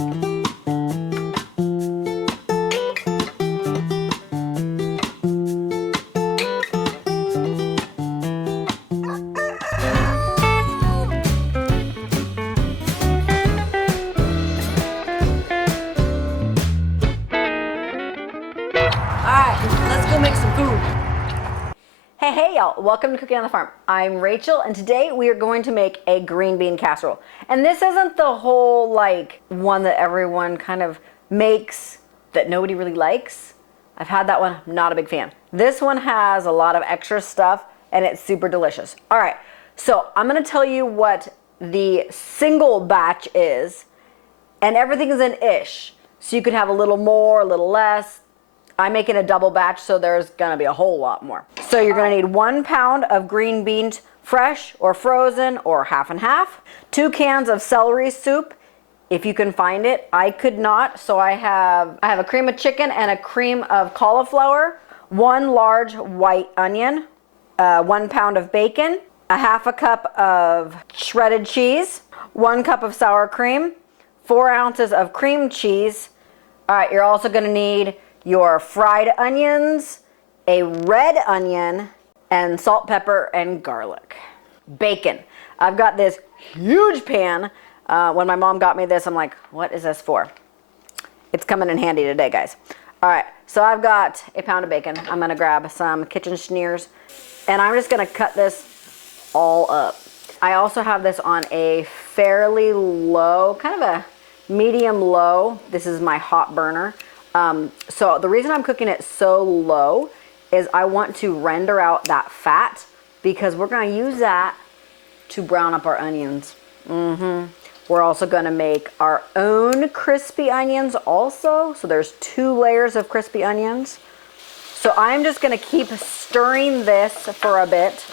Let's go make some food. Hey y'all, welcome to Cooking on the Farm. I'm Rachel and today we are going to make a green bean casserole. And this isn't the whole like one that everyone kind of makes that nobody really likes. I've had that one, not a big fan. This one has a lot of extra stuff and it's super delicious. All right, so I'm gonna tell you what the single batch is, and everything is an ish. So you could have a little more, a little less. I'm making a double batch, so there's gonna be a whole lot more. So you're gonna need 1 pound of green beans, fresh or frozen or half and half, 2 cans of celery soup, if you can find it. I could not, so I have a cream of chicken and a cream of cauliflower, 1 large white onion, 1 pound of bacon, a half a cup of shredded cheese, 1 cup of sour cream, 4 ounces of cream cheese. All right, you're also gonna need your fried onions, a red onion, and salt, pepper, and garlic. Bacon. I've got this huge pan. When my mom got me this, I'm like, what is this for? It's coming in handy today, guys. All right, so I've got a pound of bacon. I'm gonna grab some kitchen schneers, and I'm just gonna cut this all up. I also have this on a fairly low, kind of a medium low. This is my hot burner. So the reason I'm cooking it so low is I want to render out that fat because we're going to use that to brown up our onions. We're also going to make our own crispy onions also. So there's 2 layers of crispy onions. So I'm just going to keep stirring this for a bit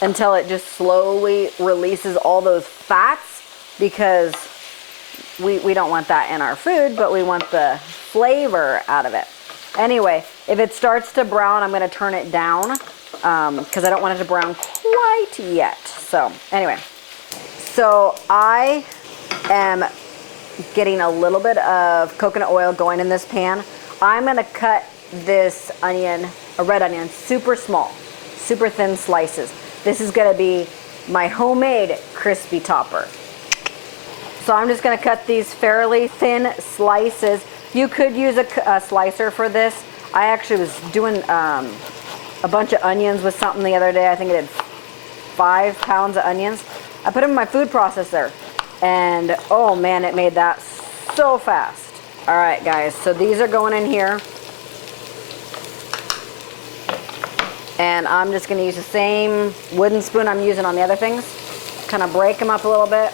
until it just slowly releases all those fats, because we don't want that in our food, but we want the flavor out of it. Anyway, if it starts to brown, I'm going to turn it down because I don't want it to brown quite yet. So anyway, so I am getting a little bit of coconut oil going in this pan. I'm going to cut this onion, a red onion, super small, super thin slices. This is going to be my homemade crispy topper. So I'm just going to cut these fairly thin slices. You could use a slicer for this. I actually was doing a bunch of onions with something the other day. I think I did 5 pounds of onions. I put them in my food processor, and oh man, it made that so fast. All right, guys, so these are going in here. And I'm just going to use the same wooden spoon I'm using on the other things. Kind of break them up a little bit.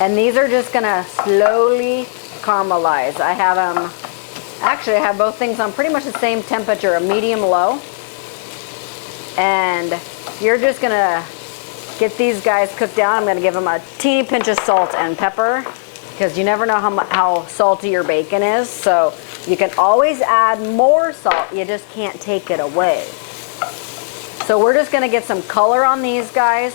And these are just gonna slowly caramelize. I have them, actually I have both things on pretty much the same temperature, a medium low. And you're just gonna get these guys cooked down. I'm gonna give them a teeny pinch of salt and pepper, because you never know how salty your bacon is. So you can always add more salt, you just can't take it away. So we're just gonna get some color on these guys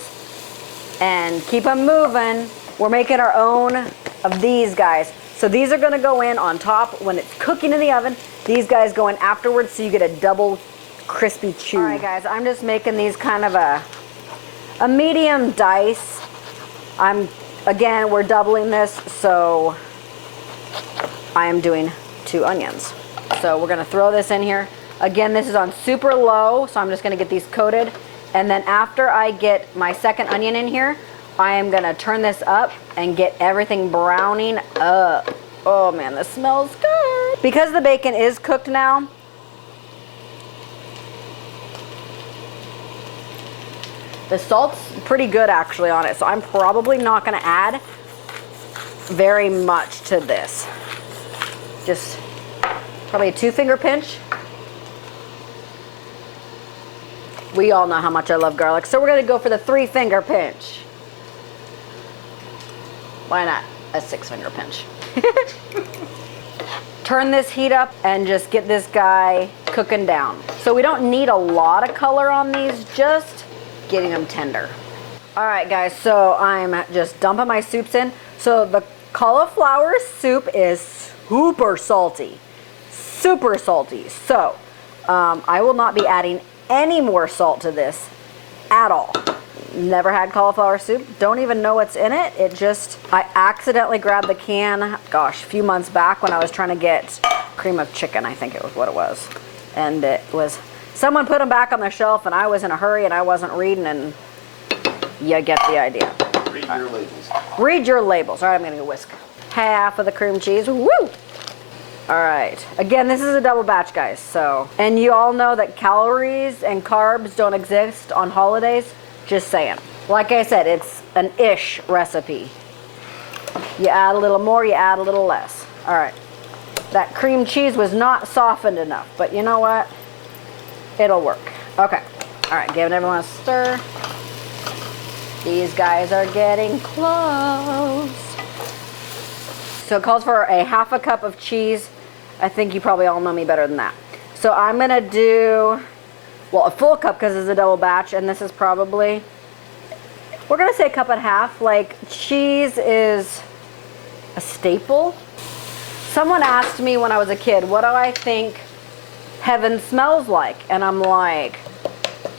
and keep them moving. We're making our own of these guys. So these are gonna go in on top when it's cooking in the oven. These guys go in afterwards, so you get a double crispy chew. All right, guys, I'm just making these kind of a medium dice. Again, we're doubling this, so I am doing 2 onions. So we're gonna throw this in here. Again, this is on super low, so I'm just gonna get these coated. And then after I get my second onion in here, I am gonna turn this up and get everything browning up. Oh man, this smells good. Because the bacon is cooked now, the salt's pretty good actually on it, so I'm probably not gonna add very much to this. Just probably a 2-finger pinch. We all know how much I love garlic, so we're gonna go for the 3-finger pinch. Why not a 6-finger pinch? Turn this heat up and just get this guy cooking down. So we don't need a lot of color on these, just getting them tender. All right, guys, so I'm just dumping my soups in. So the cauliflower soup is super salty. Super salty. So I will not be adding any more salt to this at all. Never had cauliflower soup. Don't even know what's in it. I accidentally grabbed the can, gosh, a few months back when I was trying to get cream of chicken, I think it was what it was. And it was, someone put them back on the shelf and I was in a hurry and I wasn't reading, and you get the idea. Read your labels. Read your labels. All right, I'm gonna go whisk half of the cream cheese. Woo! All right, again, this is a double batch, guys, so. And you all know that calories and carbs don't exist on holidays. Just saying. Like I said, it's an ish recipe. You add a little more, you add a little less. All right, that cream cheese was not softened enough, but you know what? It'll work. Okay, all right, giving everyone a stir. These guys are getting close. So it calls for a half a cup of cheese. I think you probably all know me better than that. So I'm gonna do, well, a full cup because it's a double batch, and this is probably, we're gonna say a cup and a half. Like, cheese is a staple. Someone asked me when I was a kid, what do I think heaven smells like? And I'm like,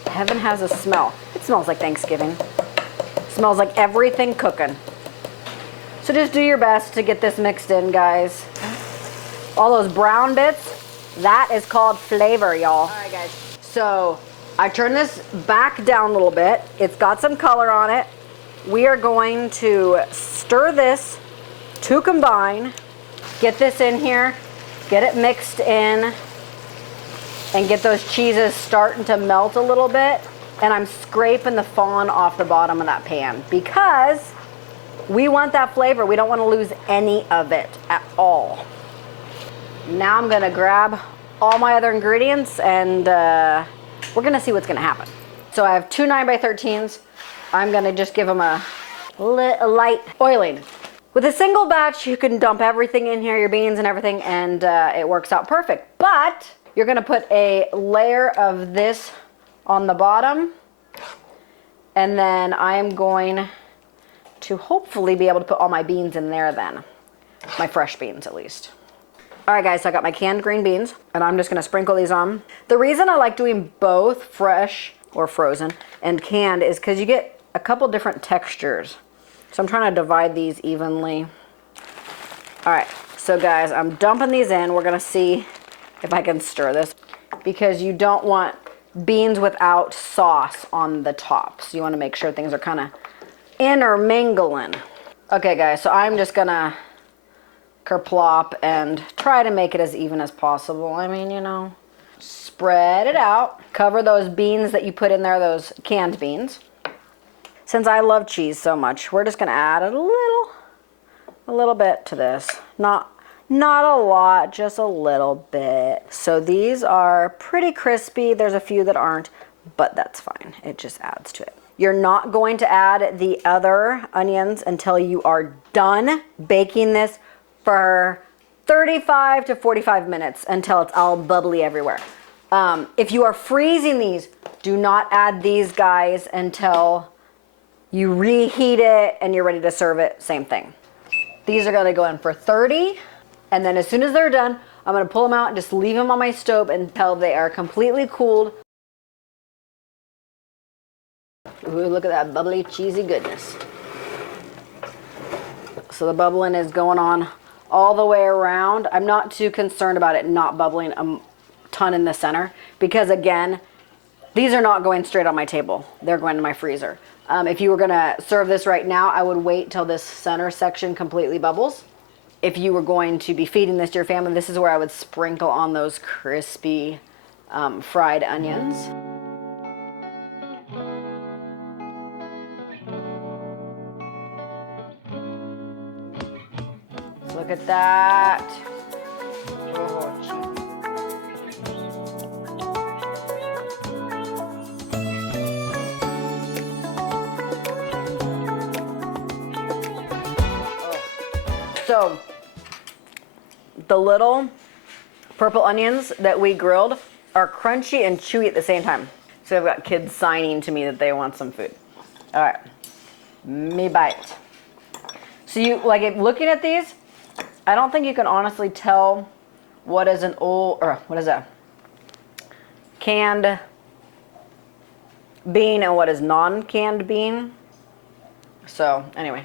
heaven has a smell. It smells like Thanksgiving. It smells like everything cooking. So just do your best to get this mixed in, guys. All those brown bits, that is called flavor, y'all. All right, guys. So I turn this back down a little bit. It's got some color on it. We are going to stir this to combine. Get this in here, get it mixed in, and get those cheeses starting to melt a little bit. And I'm scraping the fawn off the bottom of that pan because we want that flavor. We don't want to lose any of it at all. Now I'm gonna grab all my other ingredients and we're gonna see what's gonna happen. So I have two 9x13s. I'm gonna just give them a light oiling. With a single batch, you can dump everything in here, your beans and everything, and it works out perfect. But you're gonna put a layer of this on the bottom, and then I'm going to hopefully be able to put all my beans in there then. My fresh beans, at least. All right, guys, so I got my canned green beans, and I'm just gonna sprinkle these on. The reason I like doing both fresh or frozen and canned is because you get a couple different textures. So I'm trying to divide these evenly. All right, so guys, I'm dumping these in. We're gonna see if I can stir this because you don't want beans without sauce on the top. So you wanna make sure things are kinda intermingling. Okay, guys, so I'm just gonna kerplop and try to make it as even as possible. I mean, you know, spread it out. Cover those beans that you put in there, those canned beans. Since I love cheese so much, we're just gonna add a little bit to this. Not a lot, just a little bit. So these are pretty crispy. There's a few that aren't, but that's fine. It just adds to it. You're not going to add the other onions until you are done baking this for 35 to 45 minutes until it's all bubbly everywhere. If you are freezing these, do not add these guys until you reheat it and you're ready to serve it, same thing. These are gonna go in for 30, and then as soon as they're done, I'm gonna pull them out and just leave them on my stove until they are completely cooled. Ooh, look at that bubbly, cheesy goodness. So the bubbling is going on all the way around. I'm not too concerned about it not bubbling a ton in the center because, again, these are not going straight on my table. They're going to my freezer. If you were gonna serve this right now, I would wait till this center section completely bubbles. If you were going to be feeding this to your family, this is where I would sprinkle on those crispy fried onions. Look at that. Oh, so, the little purple onions that we grilled are crunchy and chewy at the same time. So I've got kids signing to me that they want some food. All right, me bite. So you, like, looking at these, I don't think you can honestly tell what is an old, or what is a canned bean and what is non-canned bean. So, anyway.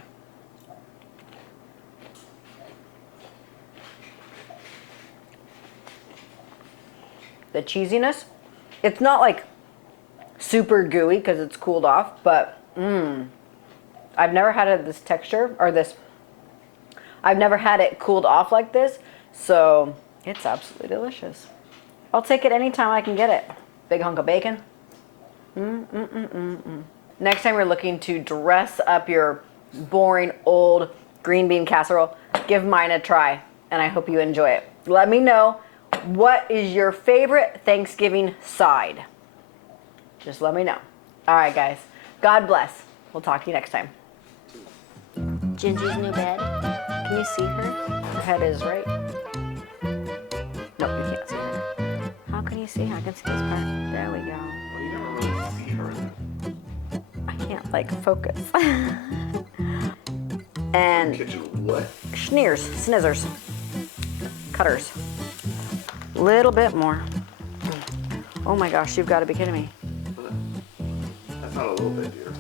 The cheesiness, it's not like super gooey because it's cooled off, but I've never had it this texture, or this, I've never had it cooled off like this, so it's absolutely delicious. I'll take it anytime I can get it. Big hunk of bacon. Next time you're looking to dress up your boring old green bean casserole, give mine a try, and I hope you enjoy it. Let me know, what is your favorite Thanksgiving side? Just let me know. All right, guys. God bless. We'll talk to you next time. Gingy's new bed. Can you see her? Her head is right. Nope, you can't see her. How can you see her? I can see this part. There we go. Well, you never really see her. I can't, like, focus. And Kitchen what? snizzers, cutters. Little bit more. Oh my gosh, you've got to be kidding me. That's not a little bit, dear.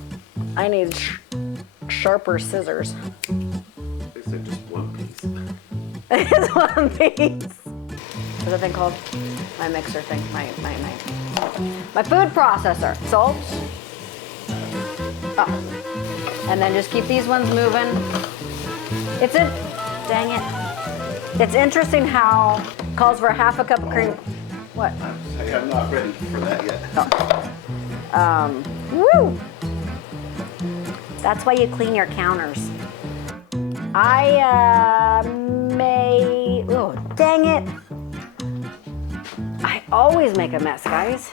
I need sharper scissors. They said just one piece. It's one piece. What's that thing called? My mixer thing. My food processor. Salt. Oh. And then just keep these ones moving. Dang it. It's interesting how it calls for a half a cup of cream. What? I'm not ready for that yet. Oh. Woo! That's why you clean your counters. Oh, dang it. I always make a mess, guys.